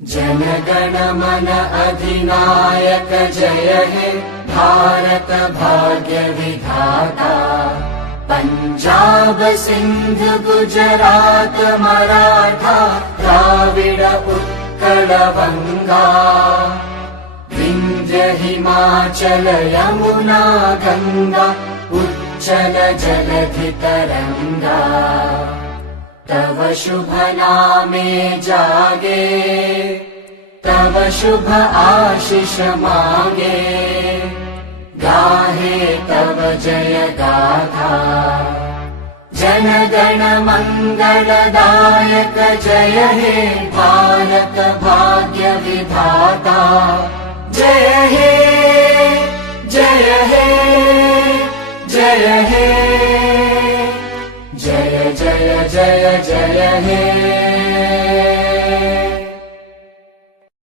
जनगण मन अधिनायक जय हे भारत भाग्य विधाता। पंजाब सिंध गुजरात मराठा द्राविड उत्कल बंगा। विंध्य हिमाचल यमुना गंगा उच्चल जलधि तरंगा। तव शुभ नामे जागे तव शुभ आशीष मांगे। गाहे तव जय गाथा जन गण मंगलदायक जय हे भारत भाग्य विधाता। जय हे जय हे जय हे जय जय जय जय हे।